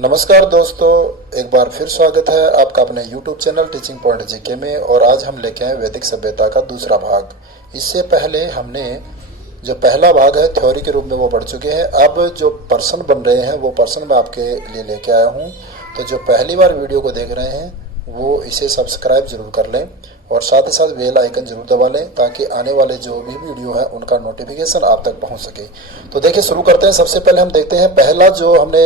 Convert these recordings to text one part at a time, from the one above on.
नमस्कार दोस्तों, एक बार फिर स्वागत है आपका अपने YouTube channel teaching point GK में। और आज हम लेके आए वैदिक सभ्यता का दूसरा भाग। इससे पहले हमने जो पहला भाग है थ्योरी के रूप में वो पढ़ चुके हैं। अब जो पर्सन बन रहे हैं वो पर्सन मैं आपके लिए लेके आया हूँ। तो जो पहली बार वीडियो को देख रहे हैं वो इसे सब्सक्राइब जरूर कर लें और साथ ही साथ बेल आइकन जरूर दबा लें ताकि आने वाले जो भी वीडियो है उनका नोटिफिकेशन आप तक पहुंच सके। तो देखिए शुरू करते हैं। सबसे पहले हम देखते हैं पहला जो हमने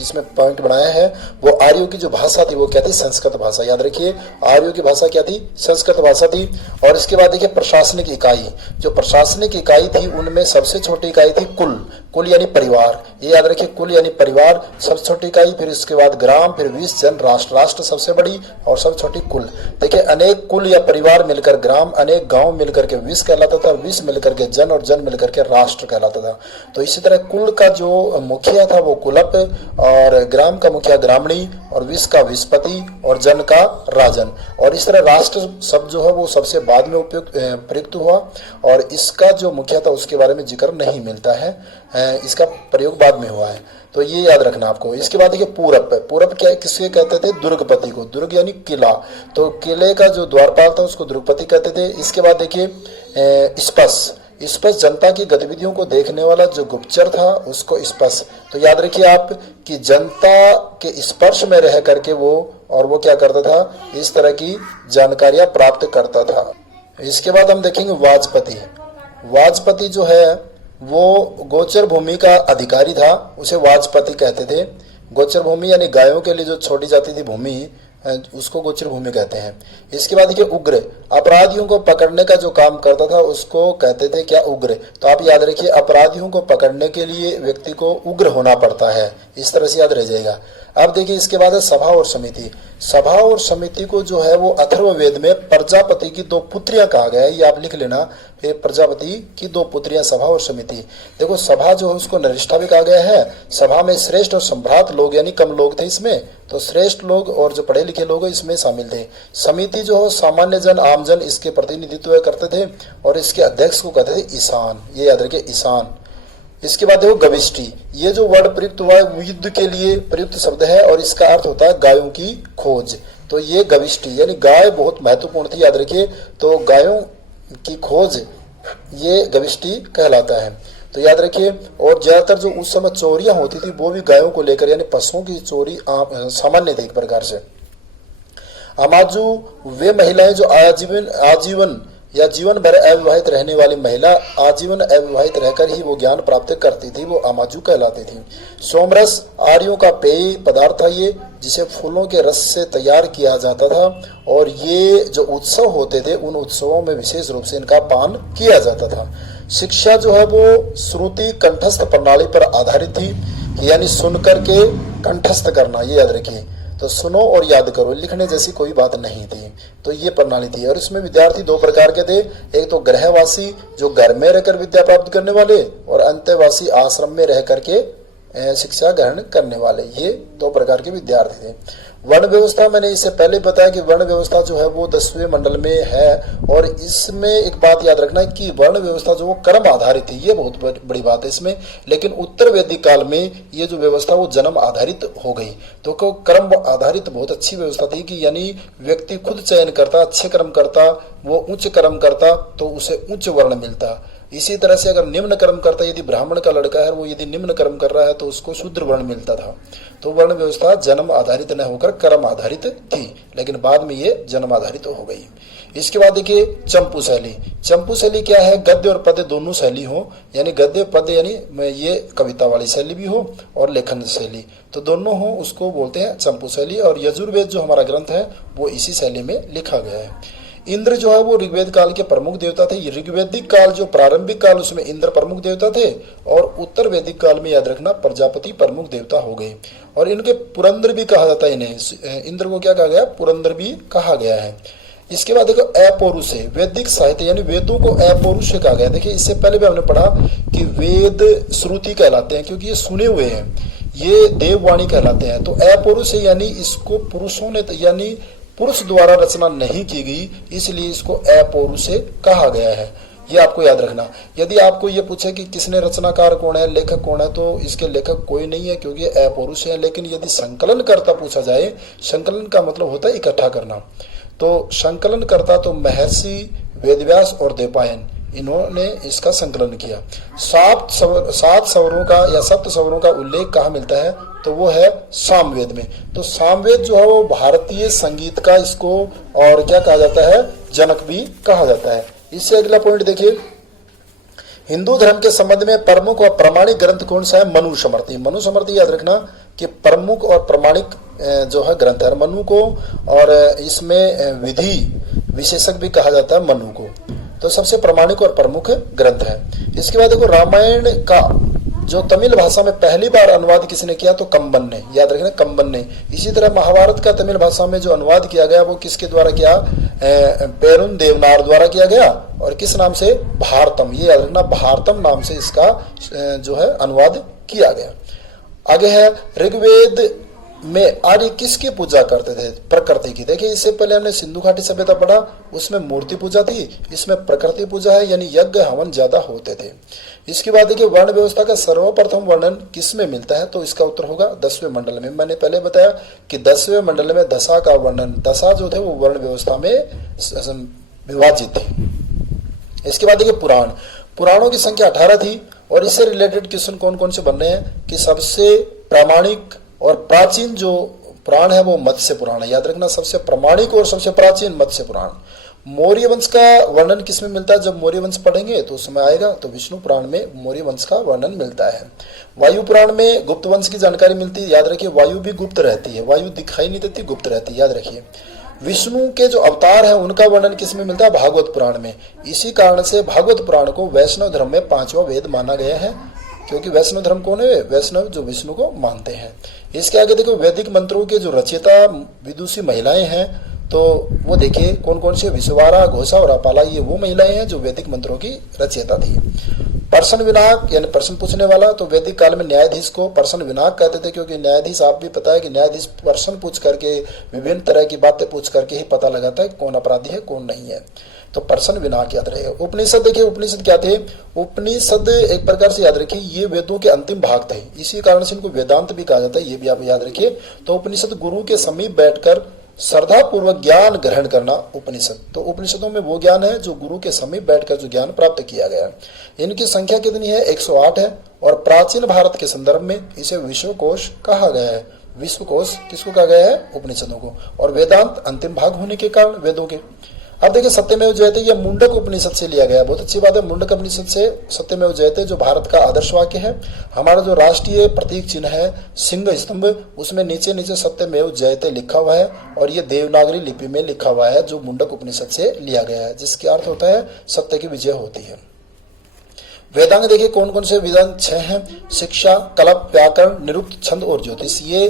इसमें पॉइंट बनाया है वो आर्यों की जो भाषा थी वो क्या थी? संस्कृत भाषा। याद रखिए आर्यों की भाषा क्या थी? संस्कृत भाषा थी। और इसके बाद देखिए प्रशासनिक इकाई, जो प्रशासनिक इकाई थी उनमें सबसे छोटी इकाई थी कुल। कुल यानी परिवार, ये याद रखिए, कुल यानी परिवार सबसे छोटी इकाई। फिर इसके बाद ग्राम, फिर विश, जन, राष्ट्र। राष्ट्र सबसे बड़ी और सबसे छोटी कुल। देखिए अनेक कुल या परिवार मिलकर ग्राम, अनेक गांव मिलकर के विश कहलाता था, विश मिलकर के जन और जन मिलकर के राष्ट्र कहलाता था। तो इसी तरह कुल का जो मुखिया था वो कुलप, और ग्राम का मुखिया ग्रामणी, और विश का विशपति, और जन का राजन। और इस तरह राष्ट्र शब्द जो है वो सबसे बाद में प्रयुक्त हुआ और इसका जो मुखिया था उसके बारे में जिक्र नहीं मिलता है, इसका प्रयोग बाद में हुआ है। तो ये याद रखना आपको। इसके बाद देखिए पूरब। पूरब क्या किसके कहते थे? दुर्गपति को। दुर्ग यानी किला, तो किले का जो द्वारपाल था उसको दुर्गपति कहते थे। इसके बाद देखिए स्पष्ट। स्पष्ट जनता की गतिविधियों को देखने वाला जो गुप्तचर था उसको स्पष्ट। तो याद रखिए आप कि जनता के स्पर्श में रह करके वो क्या करता था? इस तरह की जानकारियां प्राप्त करता था। इसके बाद हम देखेंगे वाजपति। वाजपति जो है वो गोचर भूमि का अधिकारी था, उसे वाजपति कहते थे। गोचर भूमि यानी गायों के लिए जो छोड़ी जाती थी भूमि उसको गोचर भूमि कहते हैं। इसके बाद देखिए उग्र। अपराधियों को पकड़ने का जो काम करता था उसको कहते थे क्या? उग्र। तो आप याद रखिए अपराधियों को पकड़ने के लिए व्यक्ति को उग्र होना पड़ता है, इस तरह से याद रह जाएगा। अब देखिए इसके बाद है सभा और समिति। सभा और समिति को जो है वो अथर्ववेद में प्रजापति की दो पुत्रियां कहा गया है, ये आप लिख लेना। फिर प्रजापति की दो पुत्रियां, सभा और समिति। देखो सभा जो है उसको नरिष्ठा भी कहा गया है। सभा में श्रेष्ठ और सम्भ्रात लोग यानी कम लोग थे इसमें, तो श्रेष्ठ लोग और जो पढ़े लिखे लोग इसमें शामिल थे। समिति जो है सामान्य जन, आम जन इसके प्रतिनिधित्व करते थे और इसके अध्यक्ष को कहते थे ईशान। ये याद रखिए ईशान। इसके बाद देखो गविष्टि। ये जो वर्ड प्रयुक्त हुआ है युद्ध के लिए प्रयुक्त शब्द है और इसका अर्थ होता है गायों की खोज। तो ये गविष्टि यानी गाय बहुत महत्वपूर्ण थी, याद रखिए। तो गायों की खोज ये गविष्टि कहलाता है, तो याद रखिए। और ज्यादातर जो उस समय चोरियां होती थी वो भी गायों को लेकर, यानी पशुओं की चोरी सामान्य थी एक प्रकार से। अमाजु वे महिलाएं जो आजीवन या जीवन भर अविवाहित रहने वाली महिला, आजीवन अविवाहित रहकर ही वो ज्ञान प्राप्त करती थी, वो अमाजु कहलाती थी। सोमरस आर्यों का पेय पदार्थ था ये, जिसे फूलों के रस से तैयार किया जाता था। और ये जो उत्सव होते थे उन उत्सवों में विशेष रूप से इनका पान किया जाता था। शिक्षा जो है वो श्रुति कंठस्थ प्रणाली पर आधारित थी, यानी सुनकर के कंठस्थ करना, ये याद रखिए। तो सुनो और याद करो, लिखने जैसी कोई बात नहीं थी। तो ये प्रणाली थी। और इसमें विद्यार्थी दो प्रकार के थे, एक तो गृहवासी जो घर में रहकर विद्या प्राप्त करने वाले, और अंत्यवासी आश्रम में रह करके शिक्षा ग्रहण करने वाले। ये दो प्रकार के विद्यार्थी थे। वर्ण व्यवस्था, मैंने इससे पहले बताया कि वर्ण व्यवस्था जो है वो 10वें मंडल में है। और इसमें एक बात याद रखना है कि वर्ण व्यवस्था जो वो कर्म आधारित थी, ये बहुत बड़ी बात है इसमें। लेकिन उत्तर वैदिक काल में ये जो व्यवस्था वो जन्म आधारित हो गई। तो कर्म आधारित बहुत अच्छी व्यवस्था थी कि यानी व्यक्ति खुद चयन करता, अच्छे कर्म करता, वो उच्च कर्म करता तो उसे उच्च वर्ण मिलता। इसी तरह से अगर निम्न कर्म करता, यदि ब्राह्मण का लड़का है वो यदि निम्न कर्म कर रहा है तो उसको शूद्र वर्ण मिलता था। तो वर्ण व्यवस्था जन्म आधारित न होकर कर्म आधारित थी, लेकिन बाद में ये जन्म आधारित हो गई। इसके बाद देखिए चंपू शैली। चंपू शैली क्या है? गद्य और पद्य दोनों शैली हो, यानी गद्य पद्य यानी ये कविता वाली शैली भी हो और लेखन शैली, तो दोनों हो, उसको बोलते हैं चंपू शैली। और यजुर्वेद जो हमारा ग्रंथ है वो इसी शैली में लिखा गया है। इंद्र जो है वो ऋग्वेद काल के प्रमुख देवता थे। ऋग्वेदिक काल जो प्रारंभिक काल उसमें इंद्र प्रमुख देवता थे, और उत्तर वैदिक काल में याद रखना प्रजापति प्रमुख देवता हो गए। और इनके पुरंदर भी कहा जाता है, इन्हें इंद्र को क्या कहा गया? पुरंदर भी कहा गया है। इसके बाद देखो अपौरुष, वैदिक साहित्य यानी वेदों को अपौरुष कहा गया। देखिए इससे पहले भी हमने पढ़ा कि वेद श्रुति कहलाते हैं क्योंकि ये सुने हुए हैं, ये देववाणी कहलाते हैं। तो अपौरुष यानी इसको पुरुषों ने यानी पुरुष द्वारा रचना नहीं की गई, इसलिए इसको अपौरुष कहा गया है। ये आपको याद रखना। यदि आपको ये पूछे कि किसने रचनाकार कौन है, लेखक कौन है, तो इसके लेखक कोई नहीं है क्योंकि अपौरुष है। लेकिन यदि संकलन करता पूछा जाए, संकलन का मतलब होता है इकट्ठा करना, तो संकलन करता तो महर्षि वेदव्यास और देवपायन, इन्होंने इसका संकलन किया। सात स्वरों का या सप्त स्वरों का उल्लेख कहाँ मिलता है, तो वो है सामवेद में। तो सामवेद जो है वो भारतीय संगीत का इसको और क्या कहा जाता है, जनक भी कहा जाता है। इससे अगला पॉइंट देखिए, हिंदू धर्म के संबंध में प्रमुख और प्रामाणिक ग्रंथ कौन सा है, मनु स्मृति। मनु स्मृति याद रखना कि प्रमुख और प्रामाणिक जो है ग्रंथ है मनु को, और इसमें विधि विशेषक भी कहा जाता है मनु को। तो सबसे प्रामाणिक और प्रमुख ग्रंथ है। इसके बाद देखो, रामायण का जो तमिल भाषा में पहली बार अनुवाद किसने किया, तो कंबन ने, याद रखना कंबन ने। इसी तरह महाभारत का तमिल भाषा में जो अनुवाद किया गया वो किसके द्वारा किया, पेरुन देवनार द्वारा किया गया, और किस नाम से, भारतम, ये याद रखना भारतम नाम से इसका जो है अनुवाद किया गया। आगे है, ऋग्वेद में आर्य किसकी पूजा करते थे, प्रकृति की। देखिए इससे पहले हमने सिंधु घाटी सभ्यता पढ़ा, उसमें मूर्ति पूजा थी, इसमें प्रकृति पूजा है, यानी यज्ञ हवन ज्यादा होते थे। इसके बाद देखिए, वर्ण व्यवस्था का सर्वप्रथम वर्णन किसमें मिलता है, तो इसका उत्तर होगा 10वें मंडल में। मैंने पहले बताया कि 10वें मंडल में दशा का वर्णन, दशा जो थे वो वर्ण व्यवस्था में विभाजित थे। इसके बाद देखिए, पुराणों की संख्या 18 थी, और इससे रिलेटेड क्वेश्चन कौन कौन से बन रहे हैं कि सबसे प्रामाणिक और प्राचीन जो पुराण है वो मत्स्य पुराण है। याद रखना, सबसे प्रामाणिक और सबसे प्राचीन मत्स्य पुराण। मौर्य वंश का वर्णन किसमें मिलता है, जब मौर्य वंश पढ़ेंगे तो उसमें आएगा, तो विष्णु पुराण में मौर्य वंश का वर्णन मिलता है। वायु पुराण में गुप्त वंश की जानकारी मिलती है। याद रखिए, वायु भी गुप्त रहती है, वायु दिखाई नहीं देती, गुप्त रहती है, याद रखिए। विष्णु के जो अवतार है उनका वर्णन किसमें मिलता है, भागवत पुराण में। इसी कारण से भागवत पुराण को वैष्णव धर्म में 5वां वेद माना गया है, क्योंकि वैष्णव धर्म कौन है, वैष्णव जो विष्णु को मानते हैं। इसके आगे देखो, वैदिक मंत्रों के जो रचयिता विदुषी महिलाएं हैं, तो वो देखिए कौन कौन से, विश्वारा, घोषा और अपाला, ये वो महिलाएं हैं जो वैदिक मंत्रों की रचयिता थी। प्रश्न विनायक यानी प्रश्न पूछने वाला, तो वैदिक काल में न्यायाधीश को प्रश्न विनायक कहते थे, क्योंकि न्यायाधीश, आप भी पता है कि न्यायाधीश प्रश्न पूछ करके, विभिन्न तरह की बातें पूछ करके ही पता लगाता है कौन अपराधी है कौन नहीं है, तो प्रश्न विनायक याद रहेगा। उपनिषद देखिए, उपनिषद क्या थे, उपनिषद एक प्रकार से याद रखिए ये वेदों के अंतिम भाग थे, इसी कारण से इनको वेदांत भी कहा जाता है, ये भी आप याद रखिए। तो उपनिषद गुरु के समीप बैठकर श्रद्धा पूर्वक ज्ञान ग्रहण करना उपनिषद। तो उपनिषदों में वो ज्ञान है जो गुरु के समीप बैठकर जो ज्ञान प्राप्त किया गया है। इनकी संख्या कितनी है, 108 है, और प्राचीन भारत के संदर्भ में इसे विश्वकोश कहा गया है। विश्वकोश किसको कहा गया है, उपनिषदों को। और वेदांत अंतिम भाग होने के कारण वेदों के। अब देखिए, सत्यमेव जयते, यह मुंडक उपनिषद से लिया गया। बहुत अच्छी बात है, मुंडक उपनिषद से सत्यमेव जयते जो भारत का आदर्श वाक्य है। हमारा जो राष्ट्रीय प्रतीक चिन्ह है सिंह स्तंभ, उसमें नीचे नीचे सत्यमेव जयते लिखा हुआ है, और ये देवनागरी लिपि में लिखा हुआ है, जो मुंडक उपनिषद से लिया गया है, जिसका अर्थ होता है सत्य की विजय होती है। वेदांग देखिए कौन कौन से वेदांग 6 हैं, शिक्षा, कल्प, व्याकरण, निरुक्त, छंद और ज्योतिष। ये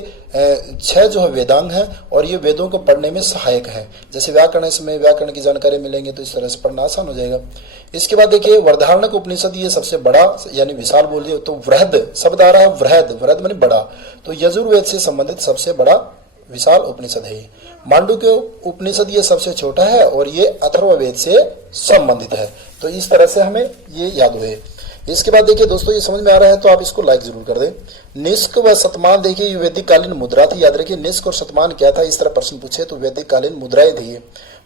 6 जो है वेदांग हैं, और ये वेदों को पढ़ने में सहायक है। जैसे व्याकरण, इसमें व्याकरण की जानकारी मिलेंगे तो इस तरह से पढ़ना आसान हो जाएगा। इसके बाद देखिए, वृहदारण्यक उपनिषद, ये सबसे बड़ा यानी विशाल बोलिए तो वृहद शब्द आ रहा है, वृहद, वृहद माने बड़ा, तो यजुर्वेद से संबंधित सबसे बड़ा विशाल उपनिषद है। मांडुक्य उपनिषद ये सबसे छोटा है, और ये अथर्ववेद से संबंधित है। तो इस तरह से हमें ये याद हुए। इसके बाद देखिए दोस्तों, ये समझ में आ रहा है तो आप इसको लाइक जरूर कर दें। निष्क व शतमान देखिए, ये वैदिक कालीन मुद्रा थी। याद रखिए, निष्क और शतमान क्या था, इस तरह प्रश्न पूछे तो वैदिक कालीन मुद्राएं थी।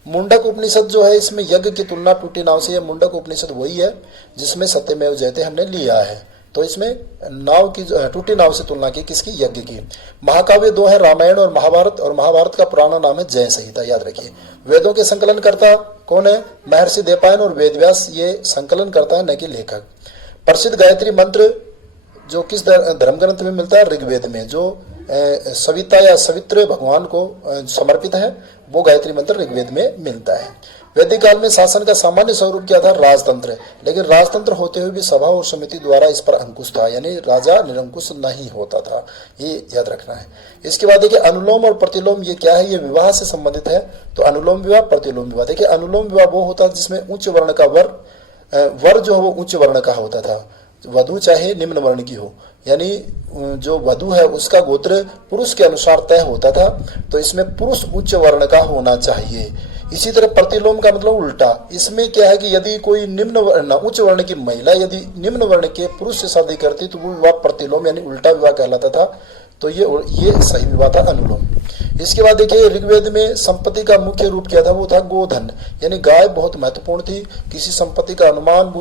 मुंडक उपनिषद जो है, इसमें यज्ञ की तुलना टूटी नाव से, मुंडक उपनिषद वही है जिसमें सत्यमेव जयते हमने लिया है। तो इसमें नाव की, टूटी नाव से तुलना की किसकी, यज्ञ की। महाकाव्य 2 है, रामायण और महाभारत, और महाभारत का पुराना नाम है जय संहिता। याद रखिए, वेदों के संकलन करता कौन है, महर्षि देवपायन और वेदव्यास, ये संकलन करता है, न कि लेखक। प्रसिद्ध गायत्री मंत्र जो किस धर्म ग्रंथ में मिलता है, ऋग्वेद में, जो सविता या सवित्र भगवान को समर्पित है, वो गायत्री मंत्र ऋग्वेद में मिलता है। वैदिक काल में शासन का सामान्य स्वरूप क्या था, राजतंत्र। लेकिन राजतंत्र होते हुए भी सभा और समिति द्वारा इस पर अंकुश था, यानी राजा निरंकुश नहीं होता था, ये याद रखना है। इसके बाद देखिए, अनुलोम और प्रतिलोम ये क्या है, ये विवाह से संबंधित है। तो अनुलोम विवाह, प्रतिलोम विवाह। देखिए, अनुलोम विवाह वो होता है जिसमें उच्च वर्ण का वर जो है वो उच्च वर्ण का होता था, वधु चाहे निम्न वर्ण की हो, यानी जो वधु है उसका गोत्र पुरुष के अनुसार तय होता था। तो इसमें पुरुष उच्च वर्ण का होना चाहिए। इसी तरह प्रतिलोम का मतलब उल्टा। इसमें क्या है कि यदि कोई निम्न वर्ण उच्च वर्ण की महिला यदि निम्न वर्ण के पुरुष से शादी करती तो वो विवाह प्रतिलोम यानी उल्टा विवाह कहलाता था। तो ये सही विवाह था, अनुलोम। इसके बाद देखिए ऋग्वेद में संपत्ति का मुख्य रूप क्या था, वो था गोधन, यानी गाय बहुत महत्वपूर्ण थी। किसी संपत्ति का अनुमान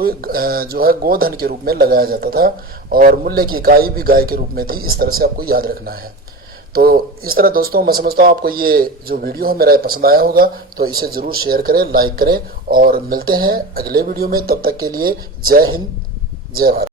जो है गोधन के रूप में लगाया जाता था, और मूल्य की इकाई भी गाय के रूप में थी। इस तरह से आपको याद रखना है। तो इस तरह दोस्तों मैं समझता हूँ आपको ये जो वीडियो है मेरा पसंद आया होगा, तो इसे जरूर शेयर करें, लाइक करें, और मिलते हैं अगले वीडियो में। तब तक के लिए जय हिंद, जय भारत।